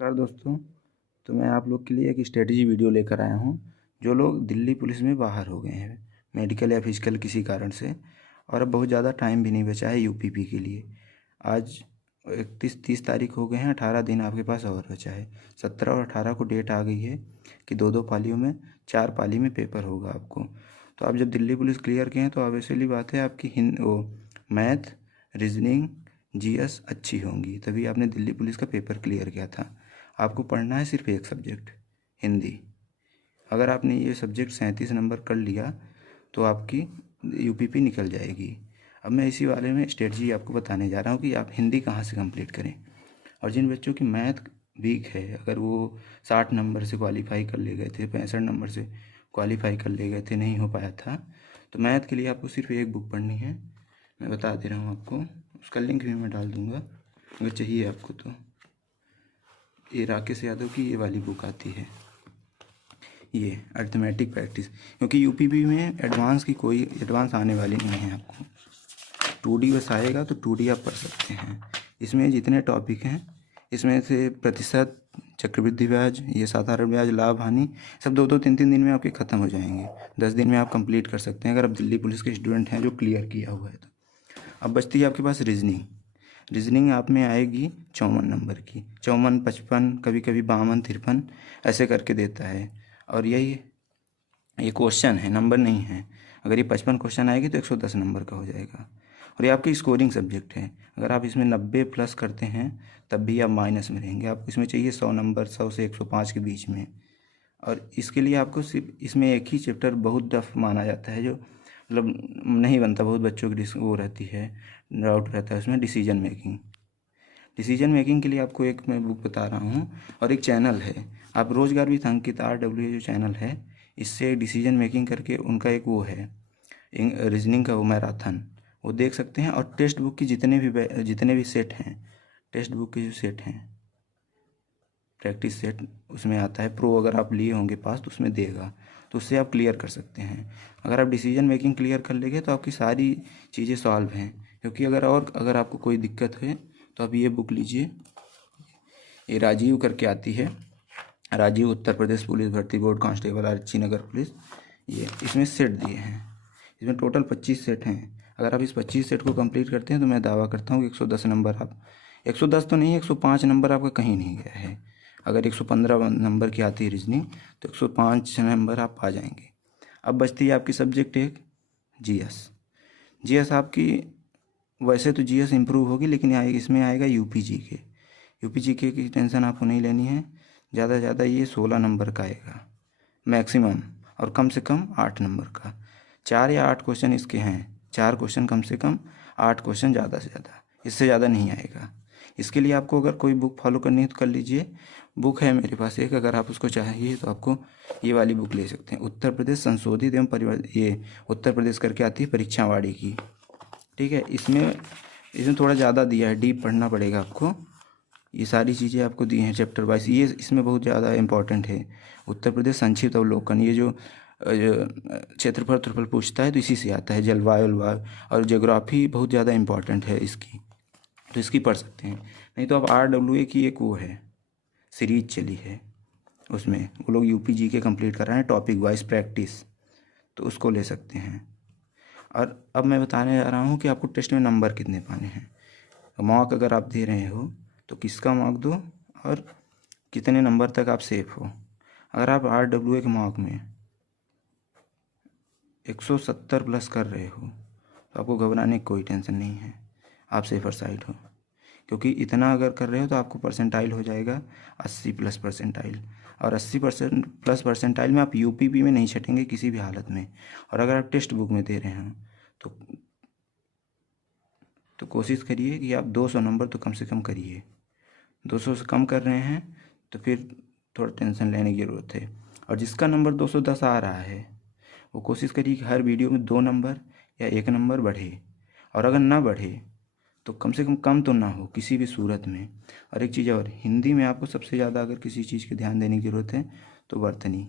नमस्कार दोस्तों। तो मैं आप लोग के लिए एक स्ट्रेटजी वीडियो लेकर आया हूँ। जो लोग दिल्ली पुलिस में बाहर हो गए हैं मेडिकल या फिजिकल किसी कारण से, और अब बहुत ज़्यादा टाइम भी नहीं बचा है यूपीपी के लिए। आज 31-30 तारीख हो गए हैं, 18 दिन आपके पास और बचा है। 17 और 18 को डेट आ गई है कि दो दो पालियों में 4 पाली में पेपर होगा आपको। तो आप जब दिल्ली पुलिस क्लियर किए हैं तो ऑब्वियसली बात है आपकी मैथ, रीजनिंग, जीएस अच्छी होंगी, तभी आपने दिल्ली पुलिस का पेपर क्लियर किया था। आपको पढ़ना है सिर्फ एक सब्जेक्ट, हिंदी। अगर आपने ये सब्जेक्ट 37 नंबर कर लिया तो आपकी यूपीपी निकल जाएगी। अब मैं इसी बारे में स्ट्रेटजी आपको बताने जा रहा हूँ कि आप हिंदी कहाँ से कंप्लीट करें। और जिन बच्चों की मैथ वीक है, अगर वो 60 नंबर से क्वालिफाई कर ले गए थे, 65 नंबर से क्वालिफाई कर ले गए थे, नहीं हो पाया था, तो मैथ के लिए आपको सिर्फ एक बुक पढ़नी है। मैं बता दे रहा हूँ आपको, उसका लिंक भी मैं डाल दूँगा अगर चाहिए आपको तो। ये राकेश यादव की ये वाली बुक आती है, ये अर्थमेटिक प्रैक्टिस, क्योंकि यूपीपी में एडवांस की कोई एडवांस आने वाली नहीं है आपको। 2D बस आएगा तो 2D आप पढ़ सकते हैं। इसमें जितने टॉपिक हैं, इसमें से प्रतिशत, चक्रवृद्धि ब्याज, ये साधारण ब्याज, लाभ हानि, सब 2-2 3-3 दिन में आपके ख़त्म हो जाएंगे। 10 दिन में आप कंप्लीट कर सकते हैं अगर आप दिल्ली पुलिस के स्टूडेंट हैं जो क्लियर किया हुआ है तो। अब बचती है आपके पास रीजनिंग। रीजनिंग आप में आएगी 54 नंबर की, 54, 55, कभी कभी 52, 53 ऐसे करके देता है। और ये क्वेश्चन है, नंबर नहीं है। अगर ये 55 क्वेश्चन आएगी तो 110 नंबर का हो जाएगा। और ये आपकी स्कोरिंग सब्जेक्ट है। अगर आप इसमें 90 प्लस करते हैं तब भी आप माइनस में रहेंगे। आपको इसमें चाहिए 100 नंबर, 100 से 105 के बीच में। और इसके लिए आपको सिर्फ इसमें एक ही चैप्टर बहुत टफ माना जाता है, जो मतलब नहीं बनता, बहुत बच्चों की वो रहती है, डाउट रहता है उसमें, डिसीजन मेकिंग। डिसीजन मेकिंग के लिए आपको एक मैं बुक बता रहा हूँ, और एक चैनल है, आप रोजगार विथ अंकित RWA जो चैनल है, इससे डिसीजन मेकिंग करके उनका एक वो है रीजनिंग का वो मैराथन, वो देख सकते हैं। और टेक्स्ट बुक की जितने भी सेट हैं, टेक्स्ट बुक के जो सेट हैं, प्रैक्टिस सेट उसमें आता है। प्रो अगर आप लिए होंगे पास तो उसमें देगा, तो उससे आप क्लियर कर सकते हैं। अगर आप डिसीजन मेकिंग क्लियर कर लेंगे तो आपकी सारी चीज़ें सॉल्व हैं। क्योंकि अगर आपको कोई दिक्कत है तो आप ये बुक लीजिए, ये राजीव करके आती है, राजीव उत्तर प्रदेश पुलिस भर्ती बोर्ड कांस्टेबल आरक्षी नगर पुलिस। ये इसमें सेट दिए हैं, इसमें टोटल 25 सेट हैं। अगर आप इस 25 सेट को कंप्लीट करते हैं तो मैं दावा करता हूँ कि 110 नंबर आप, 110 तो नहीं, 105 नंबर आपका कहीं नहीं गया है। अगर 115 नंबर की आती है रीजनिंग तो 105 नंबर आप आ जाएंगे। अब बचती है आपकी सब्जेक्ट एक जीएस। जीएस आपकी, वैसे तो जीएस इम्प्रूव होगी, लेकिन इसमें आएगा यूपी जीके की टेंशन आपको नहीं लेनी है। ज़्यादा से ज़्यादा ये 16 नंबर का आएगा मैक्सिमम, और कम से कम 8 नंबर का। 4 या 8 क्वेश्चन इसके हैं, 4 क्वेश्चन कम से कम, 8 क्वेश्चन ज़्यादा से ज़्यादा, इससे ज़्यादा नहीं आएगा। इसके लिए आपको अगर कोई बुक फॉलो करनी है तो कर लीजिए। बुक है मेरे पास एक, अगर आप उसको चाहिए तो आपको ये वाली बुक ले सकते हैं, उत्तर प्रदेश संशोधित एवं परिवर्तित, ये उत्तर प्रदेश करके आती है परीक्षावाड़ी की। ठीक है, इसमें थोड़ा ज़्यादा दिया है, डीप पढ़ना पड़ेगा आपको। ये सारी चीज़ें आपको दी हैं चैप्टर वाइज, ये इसमें बहुत ज़्यादा इंपॉर्टेंट है। उत्तर प्रदेश संक्षिप्त अवलोकन, ये जो क्षेत्रफल पूछता है तो इसी से आता है, जलवायु और ज्योग्राफी बहुत ज़्यादा इंपॉर्टेंट है इसकी, तो इसकी पढ़ सकते हैं। नहीं तो आप RWA की एक वो है सीरीज चली है, उसमें वो लोग UPG के कंप्लीट कर रहे हैं टॉपिक वाइज प्रैक्टिस, तो उसको ले सकते हैं। और अब मैं बताने जा रहा हूँ कि आपको टेस्ट में नंबर कितने पाने हैं। मॉक अगर आप दे रहे हो तो किसका मॉक दो और कितने नंबर तक आप सेफ हो। अगर आप RWA के मॉक में 170 प्लस कर रहे हो तो आपको घबराने की कोई टेंशन नहीं है, आप सेफर साइड हो। क्योंकि इतना अगर कर रहे हो तो आपको परसेंटाइल हो जाएगा 80 प्लस परसेंटाइल, और 80% प्लस परसेंटाइल में आप यूपीपी में नहीं छटेंगे किसी भी हालत में। और अगर आप टेक्स्ट बुक में दे रहे हैं तो कोशिश करिए कि आप 200 नंबर तो कम से कम करिए। 200 से कम कर रहे हैं तो फिर थोड़ा टेंशन लेने की ज़रूरत है। और जिसका नंबर 210 आ रहा है वो कोशिश करिए कि हर वीडियो में 2 नंबर या 1 नंबर बढ़े, और अगर ना बढ़े तो कम से कम तो ना हो किसी भी सूरत में। और एक चीज़ और, हिंदी में आपको सबसे ज़्यादा अगर किसी चीज़ की ध्यान देने की ज़रूरत है तो वर्तनी,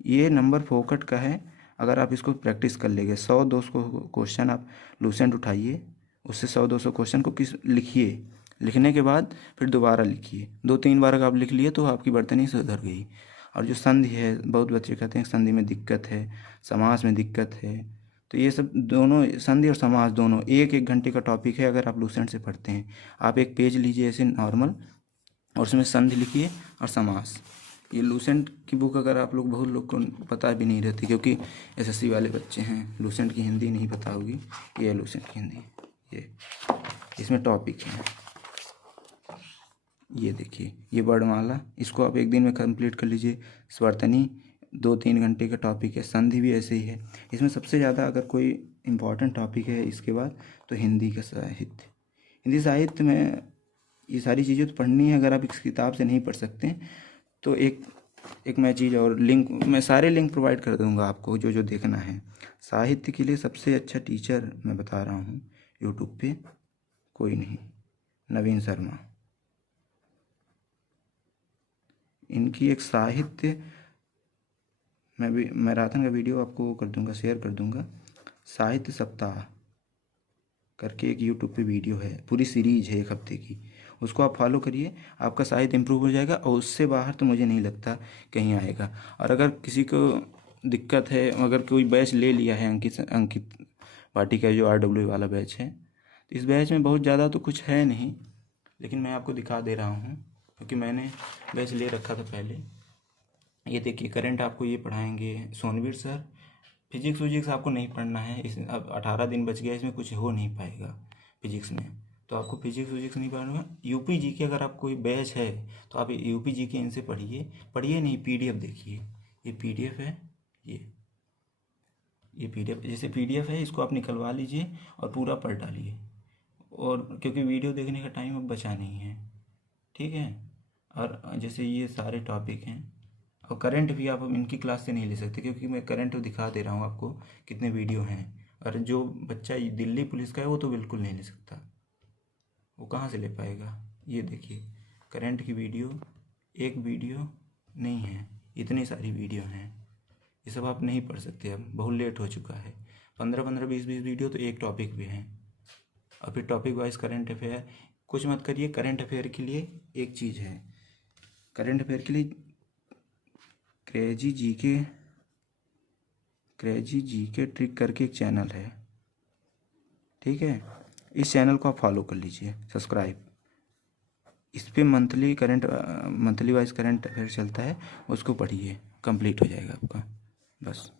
ये नंबर फोकट का है। अगर आप इसको प्रैक्टिस कर लेंगे, 100-200 क्वेश्चन आप लूसेंट उठाइए, उससे 100-200 क्वेश्चन को लिखिए, लिखने के बाद फिर दोबारा लिखिए, 2-3 बार अगर आप लिख लिए तो आपकी वर्तनी सुधर गई। और जो संधि है, बहुत बच्चे कहते हैं संधि में दिक्कत है, समास में दिक्कत है, तो ये सब दोनों, संधि और समास दोनों 1-1 घंटे का टॉपिक है। अगर आप लूसेंट से पढ़ते हैं, आप एक पेज लीजिए ऐसे नॉर्मल, और उसमें संधि लिखिए और समास। ये लूसेंट की बुक अगर आप लोग, बहुत लोग को पता भी नहीं रहती, क्योंकि एसएससी वाले बच्चे हैं, लूसेंट की हिंदी नहीं पता होगी। ये है लूसेंट की हिंदी, ये इसमें टॉपिक है, ये देखिए, ये वर्णमाला, इसको आप एक दिन में कंप्लीट कर लीजिए। स्वर्तनी 2-3 घंटे का टॉपिक है। संधि भी ऐसे ही है। इसमें सबसे ज़्यादा अगर कोई इम्पॉर्टेंट टॉपिक है इसके बाद, तो हिंदी का साहित्य। हिंदी साहित्य में ये सारी चीज़ें तो पढ़नी है। अगर आप इस किताब से नहीं पढ़ सकते तो एक मैं चीज़ और, लिंक, मैं सारे लिंक प्रोवाइड कर दूंगा आपको जो जो देखना है। साहित्य के लिए सबसे अच्छा टीचर मैं बता रहा हूँ यूट्यूब पे, कोई नहीं, नवीन शर्मा। इनकी एक साहित्य, मैं मैराथन का वीडियो आपको कर दूंगा, शेयर कर दूंगा। साहित्य सप्ताह करके एक यूट्यूब पे वीडियो है, पूरी सीरीज है 1 हफ्ते की, उसको आप फॉलो करिए, आपका साहित्य इम्प्रूव हो जाएगा। और उससे बाहर तो मुझे नहीं लगता कहीं आएगा। और अगर किसी को दिक्कत है, अगर कोई बैच ले लिया है, अंकित पार्टी का जो RW वाला बैच है, तो इस बैच में बहुत ज़्यादा तो कुछ है नहीं, लेकिन मैं आपको दिखा दे रहा हूँ क्योंकि मैंने बैच ले रखा था पहले। ये देखिए, करंट आपको ये पढ़ाएंगे सोनवीर सर। फिजिक्स आपको नहीं पढ़ना है, इस अब 18 दिन बच गया, इसमें कुछ हो नहीं पाएगा फिजिक्स में, तो आपको फिजिक्स नहीं पढ़ना। यूपी जी के अगर आप कोई बैच है तो आप यूपी जी के इनसे पढ़िए नहीं, PDF देखिए, ये PDF है, ये PDF, जैसे PDF है, इसको आप निकलवा लीजिए और पूरा पढ़ डालिए। और क्योंकि वीडियो देखने का टाइम अब बचा नहीं है, ठीक है। और जैसे ये सारे टॉपिक हैं, और करंट भी आप इनकी क्लास से नहीं ले सकते, क्योंकि मैं करंट दिखा दे रहा हूँ आपको कितने वीडियो हैं। और जो बच्चा दिल्ली पुलिस का है वो तो बिल्कुल नहीं ले सकता, वो कहाँ से ले पाएगा। ये देखिए, करंट की वीडियो, एक वीडियो नहीं है, इतनी सारी वीडियो हैं, ये सब आप नहीं पढ़ सकते। अब बहुत लेट हो चुका है, 15-15, 20-20 वीडियो तो एक टॉपिक पे हैं। और फिर टॉपिक वाइज करंट अफेयर, कुछ मत करिए। करंट अफेयर के लिए एक चीज़ है, करंट अफेयर के लिए क्रेजी जीके ट्रिक करके एक चैनल है, ठीक है। इस चैनल को आप फॉलो कर लीजिए, सब्सक्राइब। इस पे मंथली वाइज करंट अफेयर चलता है, उसको पढ़िए, कंप्लीट हो जाएगा आपका, बस।